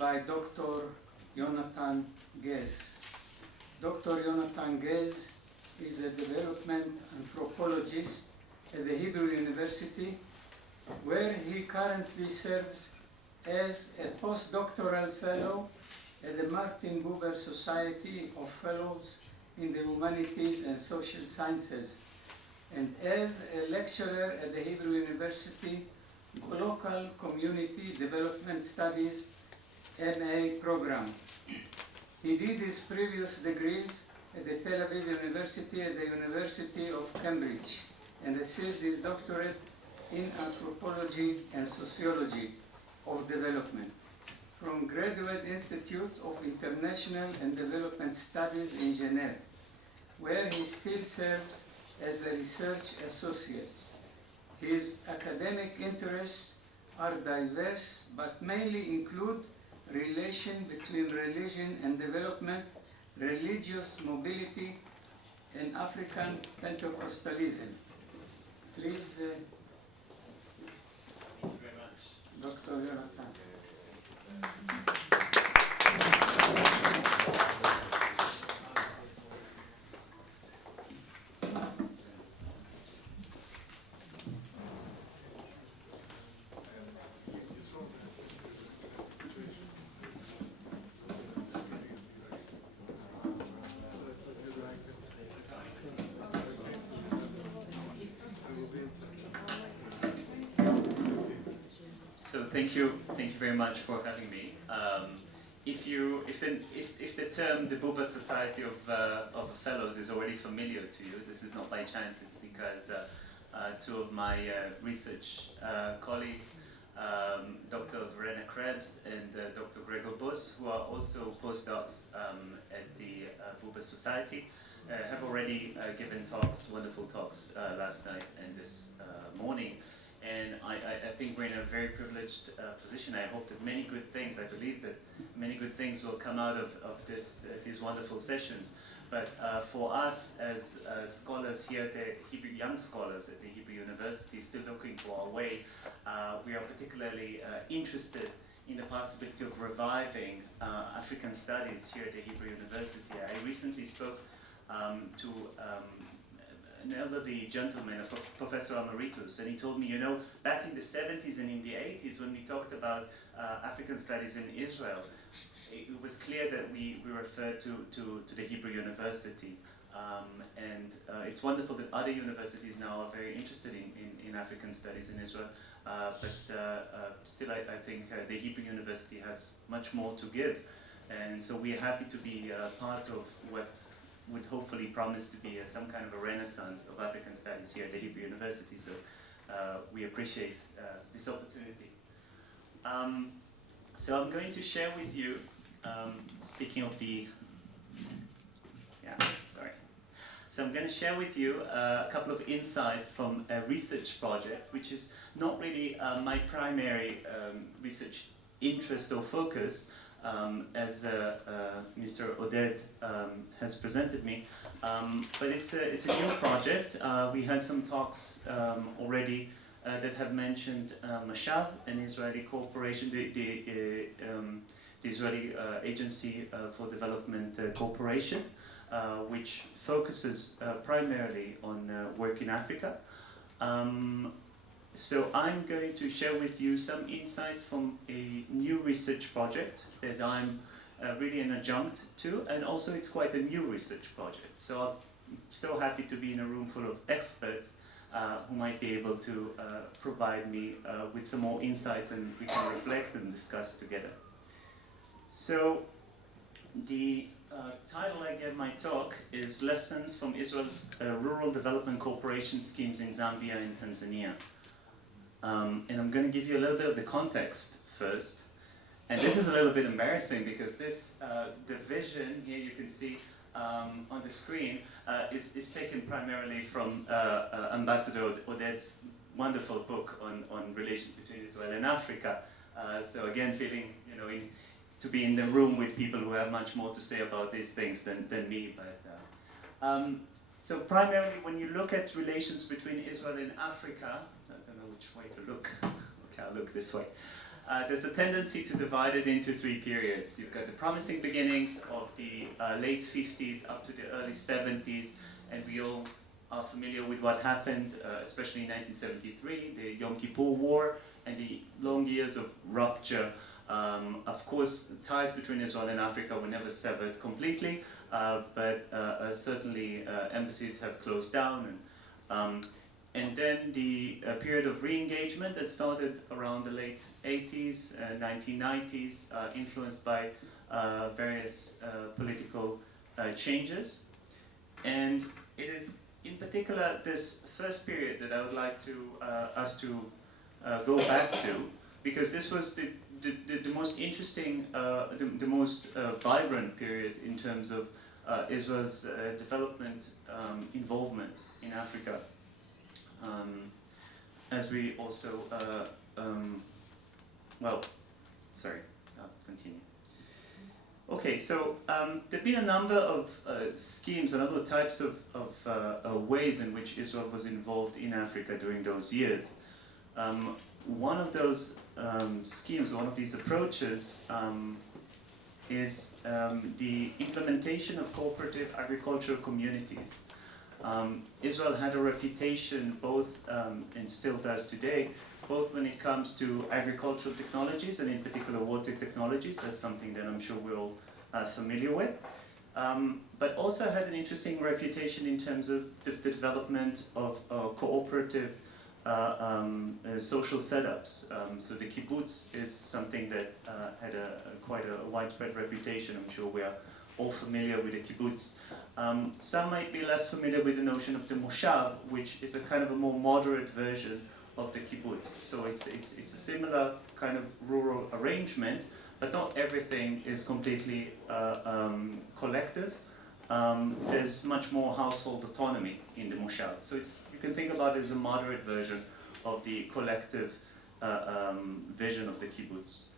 by Dr. Yonatan Gez. Dr. Yonatan Gez is a development anthropologist at the Hebrew University, where he currently serves as a postdoctoral fellow at the Martin Buber Society of Fellows in the Humanities and Social Sciences, and as a lecturer at the Hebrew University Local Community Development Studies MA program. He did his previous degrees at the Tel Aviv University and the University of Cambridge, and received his doctorate in anthropology and sociology of development from Graduate Institute of International and Development Studies in Geneva, where he still serves as a research associate. His academic interests are diverse, but mainly include relation between religion and development, religious mobility, and African Pentecostalism. Please, thank you very much, Dr. Yonatan. So thank you very much for having me. If the term the Buber Society of Fellows is already familiar to you, this is not by chance. It's because two of my research colleagues, Dr. Verena Krebs and Dr. Gregor Bus, who are also postdocs at the Buber Society, have already given talks, wonderful talks, last night and this morning. And I think we're in a very privileged position. I hope that many good things, I believe that many good things will come out of these wonderful sessions. But for us as scholars here, the Hebrew, young scholars at the Hebrew University, still looking for our way, we are particularly interested in the possibility of reviving African studies here at the Hebrew University. I recently spoke to an elderly gentleman, a professor emeritus, and he told me, you know, back in the 70s and in the 80s, when we talked about African studies in Israel, it was clear that we referred to the Hebrew University. And it's wonderful that other universities now are very interested in African studies in Israel, but still I think the Hebrew University has much more to give. And so we're happy to be part of what would hopefully promise to be some kind of a renaissance of African studies here at the Hebrew University. So we appreciate this opportunity. So I'm going to share with you, speaking of the, So I'm going to share with you a couple of insights from a research project, which is not really my primary research interest or focus, as Mr. Oded has presented me, but it's a new project. We had some talks already that have mentioned Mashav, an Israeli corporation, the Israeli Agency for Development Cooperation, which focuses primarily on work in Africa. So I'm going to share with you some insights from a new research project that I'm really an adjunct to, and also it's quite a new research project. So I'm so happy to be in a room full of experts who might be able to provide me with some more insights, and we can reflect and discuss together. So the title I gave my talk is Lessons from Israel's Rural Development Cooperation Schemes in Zambia and Tanzania. And I'm going to give you a little bit of the context first. And this is a little bit embarrassing because this division here you can see on the screen is taken primarily from Ambassador Oded's wonderful book on relations between Israel and Africa. So again, feeling, you know, to be in the room with people who have much more to say about these things than me. But so primarily, when you look at relations between Israel and Africa, I don't know which way to look. Okay, I'll look this way. there's a tendency to divide it into three periods. You've got the promising beginnings of the late 50s up to the early 70s, and we all are familiar with what happened, especially in 1973, the Yom Kippur War, and the long years of rupture. Of course, ties between Israel and Africa were never severed completely, but certainly embassies have closed down. And then the period of re-engagement that started around the late 80s, 1990s, influenced by various political changes. And it is in particular this first period that I would like to us to go back to, because this was the most interesting, the most vibrant period in terms of Israel's development involvement in Africa. As we also, well, sorry, I'll continue. Okay, so there have been a number of schemes, a number of types of ways in which Israel was involved in Africa during those years. One of those schemes, one of these approaches, is the implementation of cooperative agricultural communities. Israel had a reputation, both, and still does today, both when it comes to agricultural technologies and in particular water technologies. That's something that I'm sure we're all familiar with. But also had an interesting reputation in terms of the development of cooperative social setups. So the kibbutz is something that had quite a widespread reputation. I'm sure we are all familiar with the kibbutz. Some might be less familiar with the notion of the moshav, which is a kind of a more moderate version of the kibbutz. So it's a similar kind of rural arrangement, but not everything is completely collective. There's much more household autonomy in the moshav. So you can think about it as a moderate version of the collective vision of the kibbutz.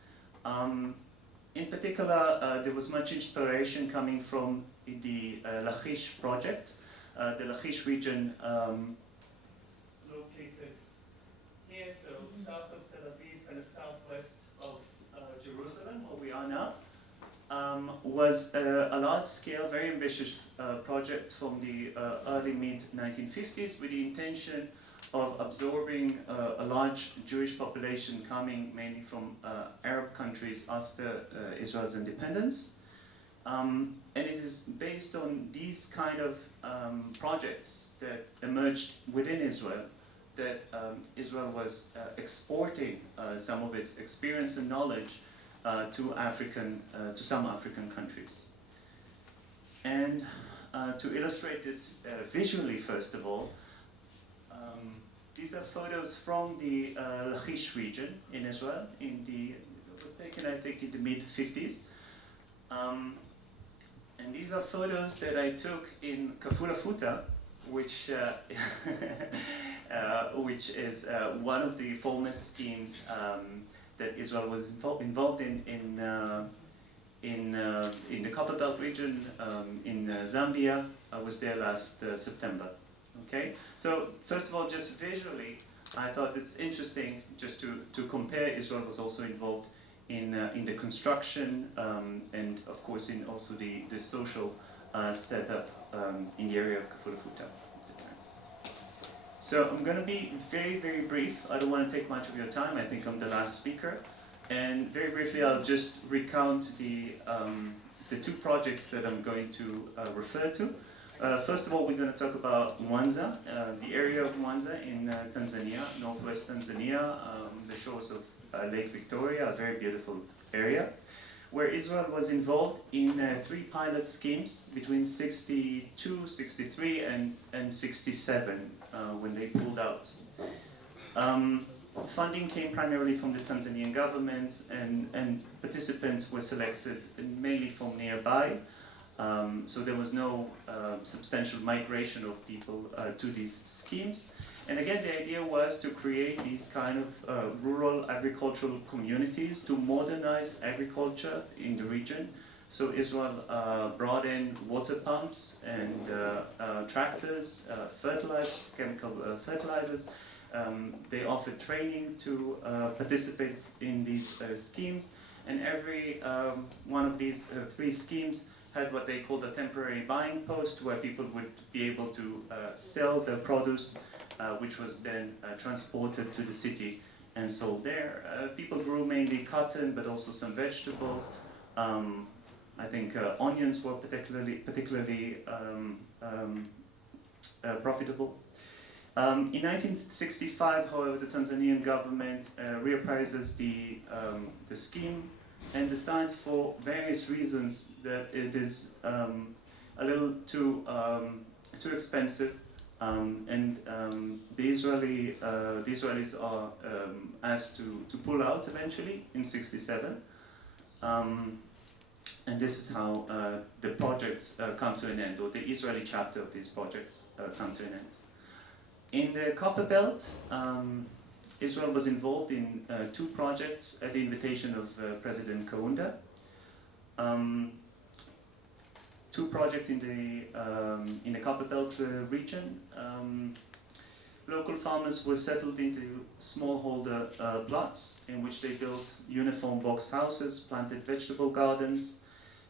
In particular, there was much inspiration coming from the Lachish project. The Lachish region, located here, so south of Tel Aviv and the southwest of Jerusalem, where we are now, was a large-scale, very ambitious project from the early mid-1950s with the intention of absorbing a large Jewish population coming mainly from Arab countries after Israel's independence. And it is based on these kind of projects that emerged within Israel, that Israel was exporting some of its experience and knowledge to some African countries. And to illustrate this visually, first of all, these are photos from the Lachish region in Israel. It was taken, I think, in the mid-50s. And these are photos that I took in Kafula, which is one of the former schemes that Israel was involved in the Copper Belt region in Zambia. I was there last September. Okay, so first of all, just visually, I thought it's interesting just to compare. Israel was also involved in the construction and of course in also the social setup in the area of Kafula. So I'm going to be very, very brief. I don't want to take much of your time. I think I'm the last speaker. And very briefly, I'll just recount the two projects that I'm going to refer to. First of all, we're going to talk about Mwanza, the area of Mwanza in Tanzania, northwest Tanzania, the shores of Lake Victoria, a very beautiful area, where Israel was involved in 3 pilot schemes between 62, 63, and 67 when they pulled out. Funding came primarily from the Tanzanian government, and participants were selected mainly from nearby. So there was no substantial migration of people to these schemes. And again, the idea was to create these kind of rural agricultural communities to modernize agriculture in the region. So Israel brought in water pumps and tractors, chemical fertilizers, they offered training to participants in these schemes, and every one of these 3 schemes had what they called a temporary buying post, where people would be able to sell their produce, which was then transported to the city and sold there. People grew mainly cotton, but also some vegetables. I think onions were particularly profitable. In 1965, however, the Tanzanian government reappraises the scheme and decides, for various reasons, that it is a little too expensive, and the Israelis are asked to pull out eventually in '67, and this is how the projects come to an end, or the Israeli chapter of these projects come to an end. In the Copper Belt, Israel was involved in 2 projects at the invitation of President Kaunda. 2 projects in the Copper Belt region. Local farmers were settled into smallholder plots in which they built uniform box houses, planted vegetable gardens.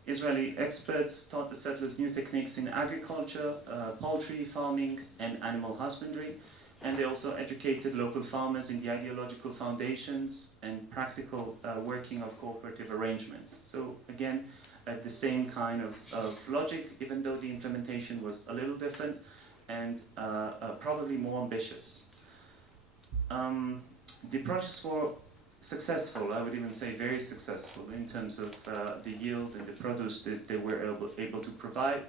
Israeli experts taught the settlers new techniques in agriculture, poultry farming, and animal husbandry. And they also educated local farmers in the ideological foundations and practical working of cooperative arrangements. So again, the same kind of logic, even though the implementation was a little different and probably more ambitious. The projects were successful, I would even say very successful, in terms of the yield and the produce that they were able to provide.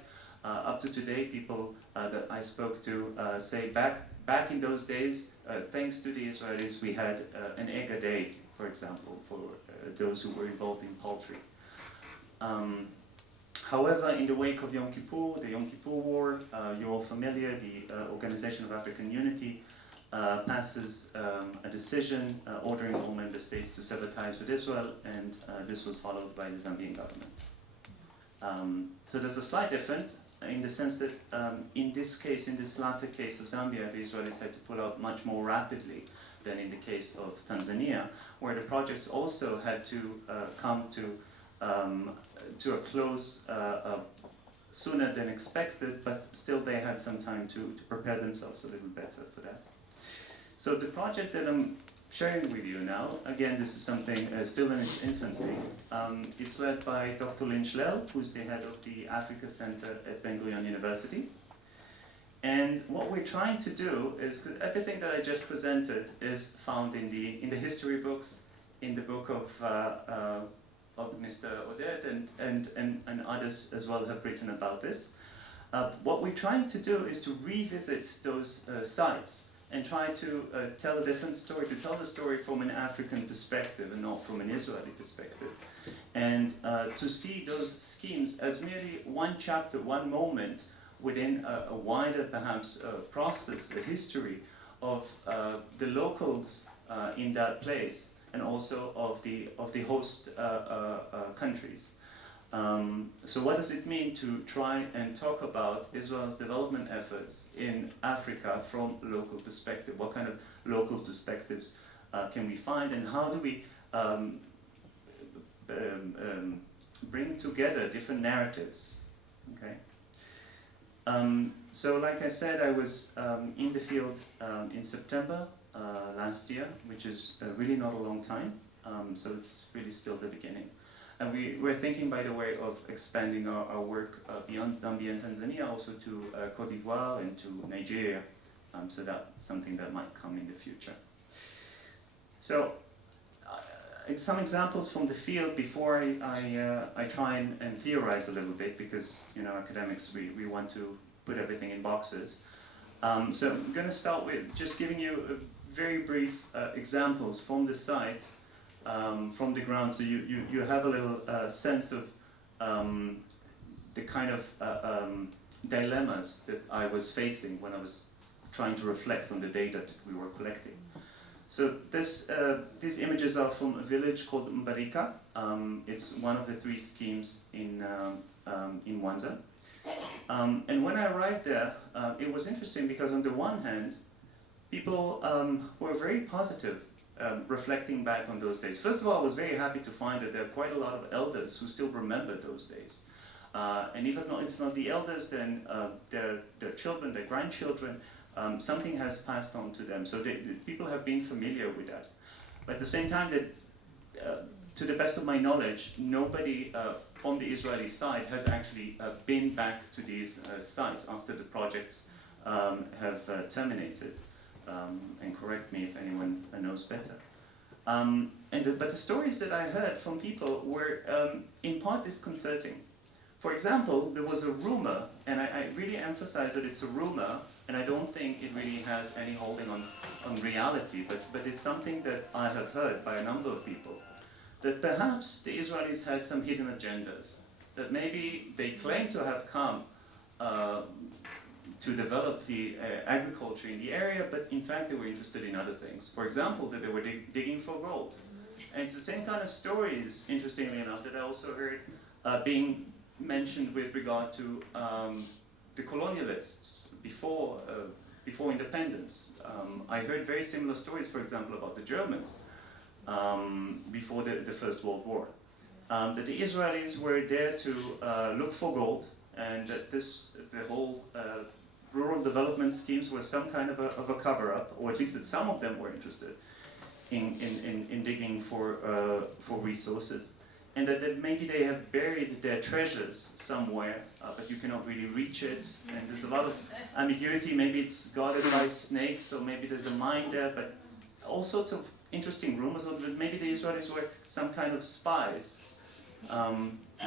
Up to today, people that I spoke to say back in those days, thanks to the Israelis, we had an egg a day, for example, for those who were involved in poultry. However, in the wake of Yom Kippur, the Yom Kippur War, you're all familiar, the Organization of African Unity passes a decision ordering all member states to sever ties with Israel, and this was followed by the Zambian government. So there's a slight difference in the sense that in this case, in this latter case of Zambia, the Israelis had to pull out much more rapidly than in the case of Tanzania, where the projects also had to come to a close sooner than expected, but still they had some time to prepare themselves a little better for that. So the project that I'm sharing with you now, again, this is something still in its infancy. It's led by Dr. Lynn Schlell, who's the head of the Africa Center at Ben-Gurion University. And what we're trying to do is, everything that I just presented is found in the history books, in the book of Mr. Oded, and others as well have written about this. What we're trying to do is to revisit those sites and try to tell a different story, to tell the story from an African perspective and not from an Israeli perspective. And to see those schemes as merely one chapter, one moment within a wider, perhaps, process, a history of the locals in that place, and also of the host countries. So what does it mean to try and talk about Israel's development efforts in Africa from a local perspective? What kind of local perspectives can we find, and how do we bring together different narratives? Okay. So like I said, I was in the field in September last year, which is really not a long time, so it's really still the beginning. And we're thinking, by the way, of expanding our work beyond Zambia and Tanzania, also to Cote d'Ivoire and to Nigeria, so that's something that might come in the future. So, some examples from the field before I try and theorize a little bit, because, you know, academics, we want to put everything in boxes. So I'm going to start with just giving you very brief examples from the site, from the ground, so you have a little sense of the kind of dilemmas that I was facing when I was trying to reflect on the data that we were collecting. So these images are from a village called Mbarika. It's one of the 3 schemes in Mwanza. And when I arrived there, it was interesting because on the one hand, people were very positive, reflecting back on those days. First of all, I was very happy to find that there are quite a lot of elders who still remember those days. And if it's not the elders, then their children, their grandchildren, something has passed on to them. So people have been familiar with that. But at the same time, to the best of my knowledge, nobody from the Israeli side has actually been back to these sites after the projects have terminated. And correct me if anyone knows better. But the stories that I heard from people were in part disconcerting. For example, there was a rumor, and I really emphasize that it's a rumor, and I don't think it really has any holding on reality, but it's something that I have heard by a number of people, that perhaps the Israelis had some hidden agendas, that maybe they claim to have come to develop the agriculture in the area, but in fact they were interested in other things. For example, that they were digging for gold. And it's the same kind of stories, interestingly enough, that I also heard being mentioned with regard to the colonialists before independence. I heard very similar stories, for example, about the Germans before the First World War. That the Israelis were there to look for gold, and that the whole rural development schemes were some kind of a cover-up, or at least that some of them were interested in digging for resources, and that maybe they have buried their treasures somewhere, but you cannot really reach it, and there's a lot of ambiguity. Maybe it's guarded by snakes, so maybe there's a mine there, but all sorts of interesting rumors that maybe the Israelis were some kind of spies.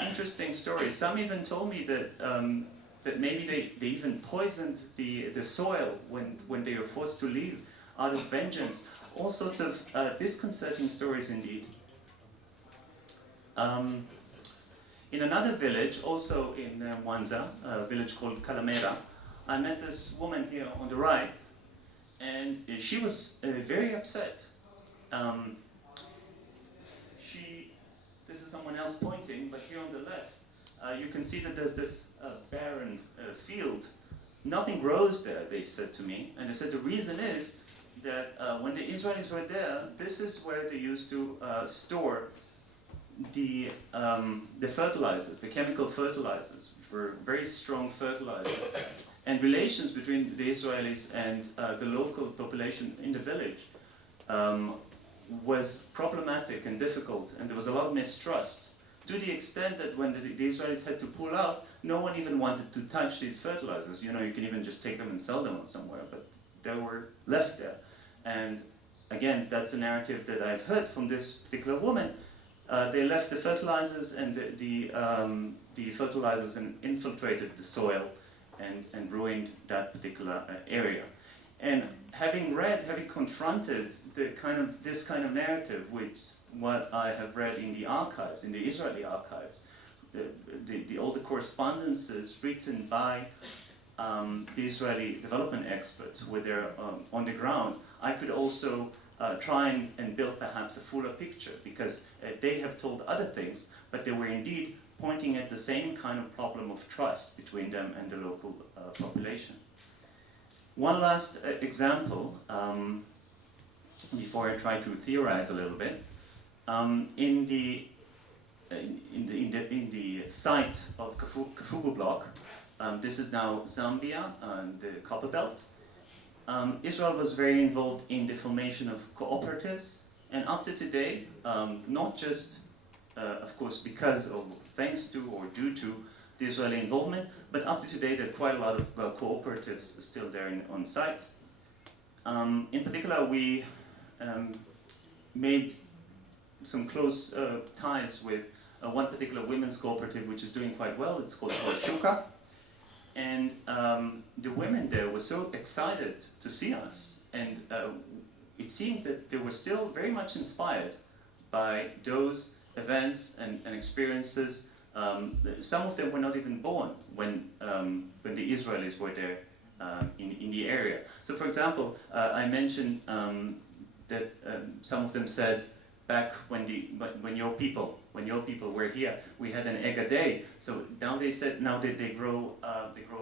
Interesting stories. Some even told me that maybe they even poisoned the soil when they were forced to leave out of vengeance. All sorts of disconcerting stories indeed. In another village, also in Wanza, a village called Calamera, I met this woman here on the right, and she was very upset. This is someone else pointing, but here on the left, you can see that there's this barren field. Nothing grows there, they said to me, and they said the reason is that when the Israelis were there, this is where they used to store the fertilizers, the chemical fertilizers, which were very strong fertilizers. And relations between the Israelis and the local population in the village was problematic and difficult, and there was a lot of mistrust, to the extent that when the Israelis had to pull out, no one even wanted to touch these fertilizers. You know, you can even just take them and sell them somewhere, but they were left there. And again, that's a narrative that I've heard from this particular woman. They left the fertilizers, and the fertilizers infiltrated the soil and ruined that particular area. And having confronted this kind of narrative, which what I have read in the archives, in the Israeli archives, all the correspondences written by the Israeli development experts where they're on the ground, I could also try and build perhaps a fuller picture, because they have told other things, but they were indeed pointing at the same kind of problem of trust between them and the local population. One last example, before I try to theorize a little bit. In the site of Kafugu block, this is now Zambia and the Copper Belt. Israel was very involved in the formation of cooperatives, and up to today, not just, of course, thanks to or due to the Israeli involvement, but up to today there are quite a lot of cooperatives still there on site. In particular, we made some close ties with one particular women's cooperative which is doing quite well. It's called Shuka. And the women there were so excited to see us, and it seemed that they were still very much inspired by those events and experiences. Some of them were not even born when the Israelis were there in the area. So, for example, I mentioned that some of them said back when your people were here, we had an egg a day. So now they said now that they grow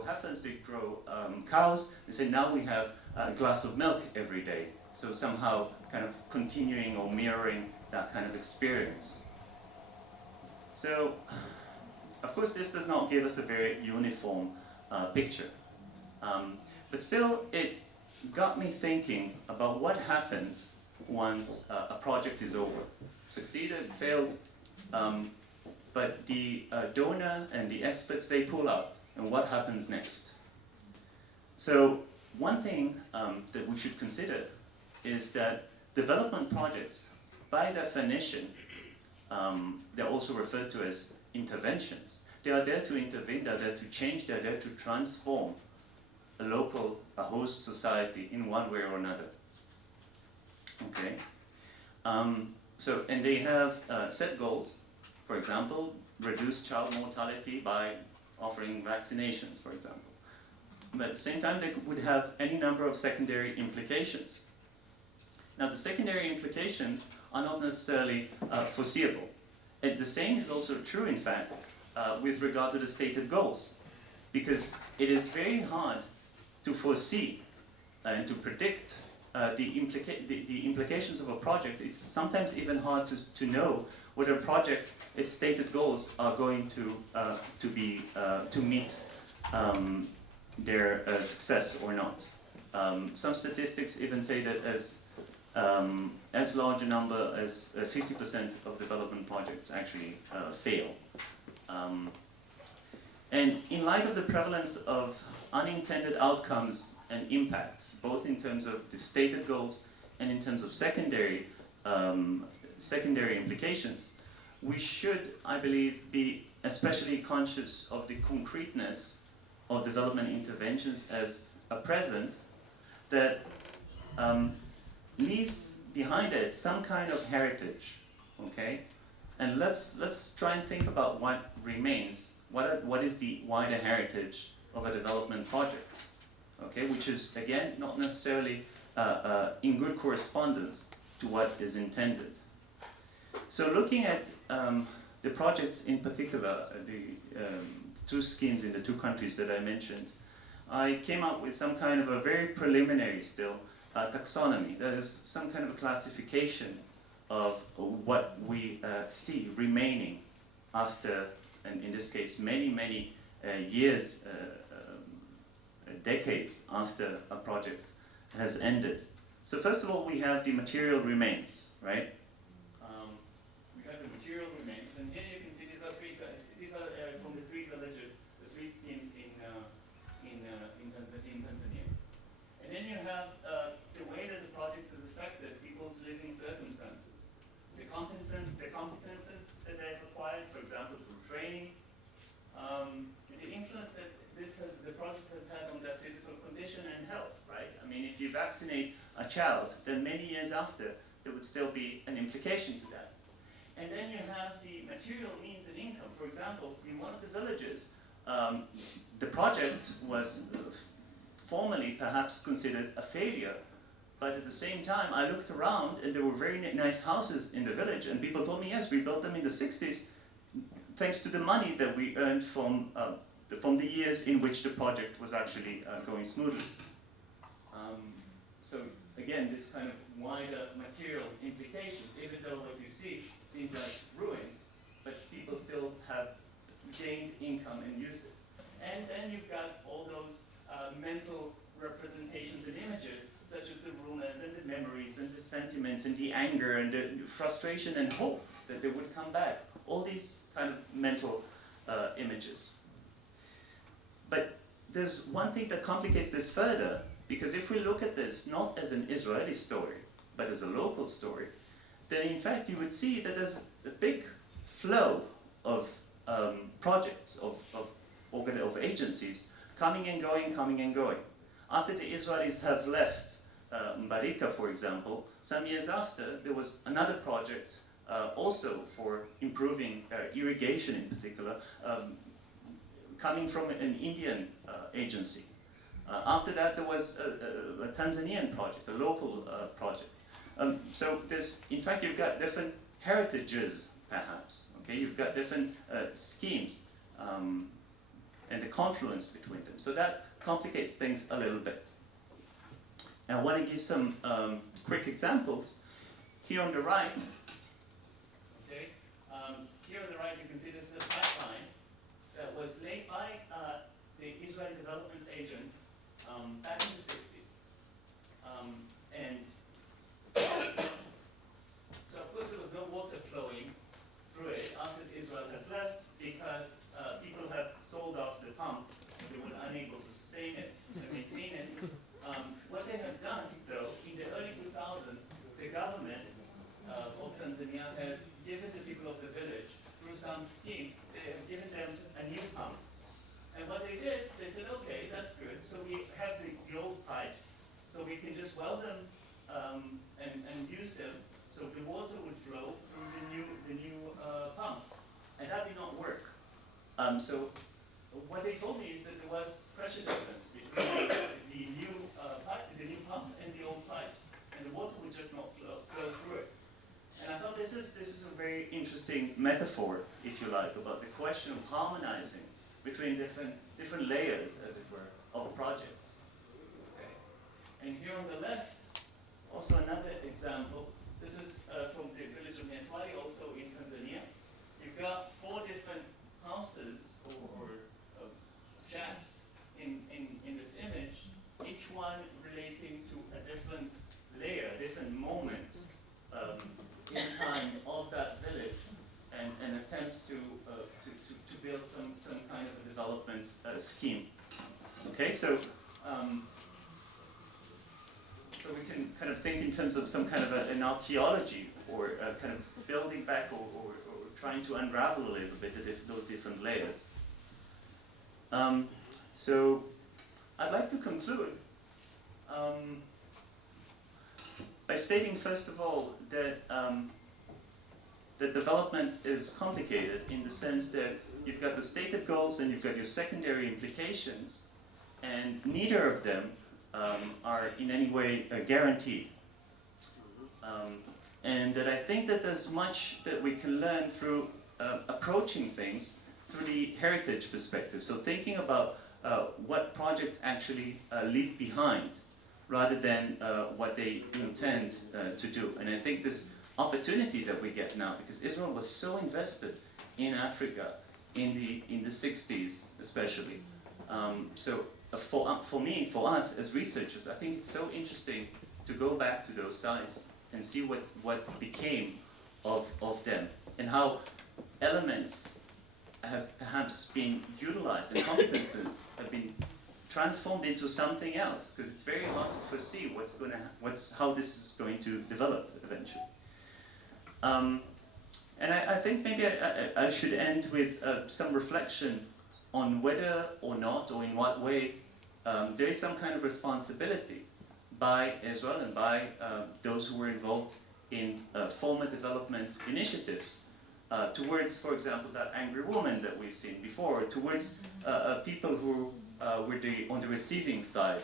heifers, they grow cows. They say now we have a glass of milk every day. So somehow kind of continuing or mirroring that kind of experience. So of course this does not give us a very uniform picture, but still it got me thinking about what happens once a project is over. Succeeded, failed, but the donor and the experts, they pull out, and what happens next? So one thing that we should consider is that development projects, by definition, they're also referred to as interventions. They are there to intervene, they're there to change, they're there to transform a host society in one way or another. Okay. And they have set goals. For example, reduce child mortality by offering vaccinations, for example. But at the same time, they would have any number of secondary implications. Now, the secondary implications are not necessarily foreseeable. And the same is also true, in fact, with regard to the stated goals, because it is very hard to foresee and to predict the implications of a project. It's sometimes even hard to know whether a project, its stated goals are going to meet their success or not. Some statistics even say that as large a number as 50% of development projects actually fail. And in light of the prevalence of unintended outcomes and impacts, both in terms of the stated goals and in terms of secondary implications, we should, I believe, be especially conscious of the concreteness of development interventions as a presence that leaves behind it some kind of heritage, okay? And let's try and think about what remains. What is the wider heritage of a development project, okay? Which is, again, not necessarily in good correspondence to what is intended. So looking at the projects in particular, the two schemes in the two countries that I mentioned, I came up with some kind of a very preliminary still taxonomy. That is some kind of a classification of what we see remaining after, and in this case, many years, decades after a project has ended. So first of all, we have the material remains, right? We have the material remains, and here you can see these are from the three villages, the three schemes in Tanzania. And then you have the way that the project has affected people's living circumstances, the competences that they've acquired, for example, through training, the influence that the project has had on their physical condition and health, right? I mean, if you vaccinate a child, then many years after, there would still be an implication to that. And then you have the material means and income. For example, in one of the villages, the project was formally perhaps considered a failure, but at the same time, I looked around and there were very nice houses in the village, and people told me, yes, we built them in the 60s, thanks to the money that we earned from the years in which the project was actually going smoothly. So again, this kind of wider material implications, even though what you see seems like ruins, but people still have gained income and used it. And then you've got all those mental representations and images, such as the rumors and the memories and the sentiments and the anger and the frustration and hope that they would come back. All these kind of mental images. But there's one thing that complicates this further, because if we look at this not as an Israeli story, but as a local story, then in fact you would see that there's a big flow of projects, of agencies, coming and going. After the Israelis have left Mbarika, for example, some years after, there was another project also for improving irrigation in particular, coming from an Indian agency. After that, there was a Tanzanian project, a local project. So there's, in fact, you've got different heritages, perhaps. Okay, you've got different schemes and the confluence between them. So that complicates things a little bit. And I want to give some quick examples. Here on the right, okay, here on the right you can see this is a pipeline that was laid by the Israeli development agents back in the 60s. And so of course there was no water flowing through it after Israel has left because people have sold off the pump and they were unable to sustain it and maintain it. What they have done though, in the early 2000s, the government of Tanzania has given the people of the village, through some scheme, they have given them a new pump. And what they did, they said, okay, that's good. So we have the old pipes, so we can just weld them and use them, so the water would flow through the new pump. And that did not work. So what they told me is that there was pressure difference between the new pump and the old pipes, and the water would just not flow through it. And I thought this is a very interesting metaphor, if you like, about the question of harmonizing between different layers, as it were, of projects. Okay. And here on the left, also another example. This is from the village of Nyatwali, also in Tanzania. You've got 4 different houses or shacks in this image, each one relating to a different layer, a different moment in time of that village, and attempts to build some kind of a development scheme. Okay, so so we can kind of think in terms of some kind of an archaeology, or kind of building back or trying to unravel a little bit those different layers. So I'd like to conclude by stating, first of all, that the development is complicated in the sense that you've got the stated goals and you've got your secondary implications, and neither of them are in any way guaranteed. And that I think that there's much that we can learn through approaching things through the heritage perspective. So thinking about what projects actually leave behind, rather than what they intend to do. And I think this opportunity that we get now, because Israel was so invested in Africa in the 60s especially. So for me, for us as researchers, I think it's so interesting to go back to those sites and see what became of them, and how elements have perhaps been utilized and competences have been transformed into something else, because it's very hard to foresee how this is going to develop eventually. And I think maybe I should end with some reflection on whether or not, or in what way, there is some kind of responsibility by Israel and by those who were involved in former development initiatives towards, for example, that angry woman that we've seen before, or towards people who were on the receiving side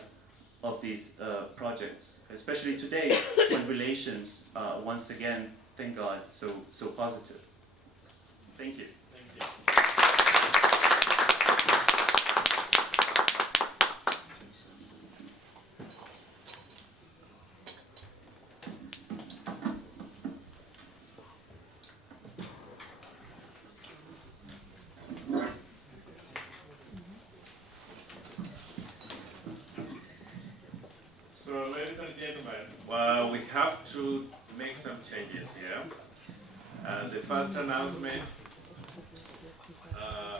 of these projects, especially today when relations, once again, thank God, so positive. Thank you. Thank you. So, ladies and gentlemen, we have to make some changes here. The first announcement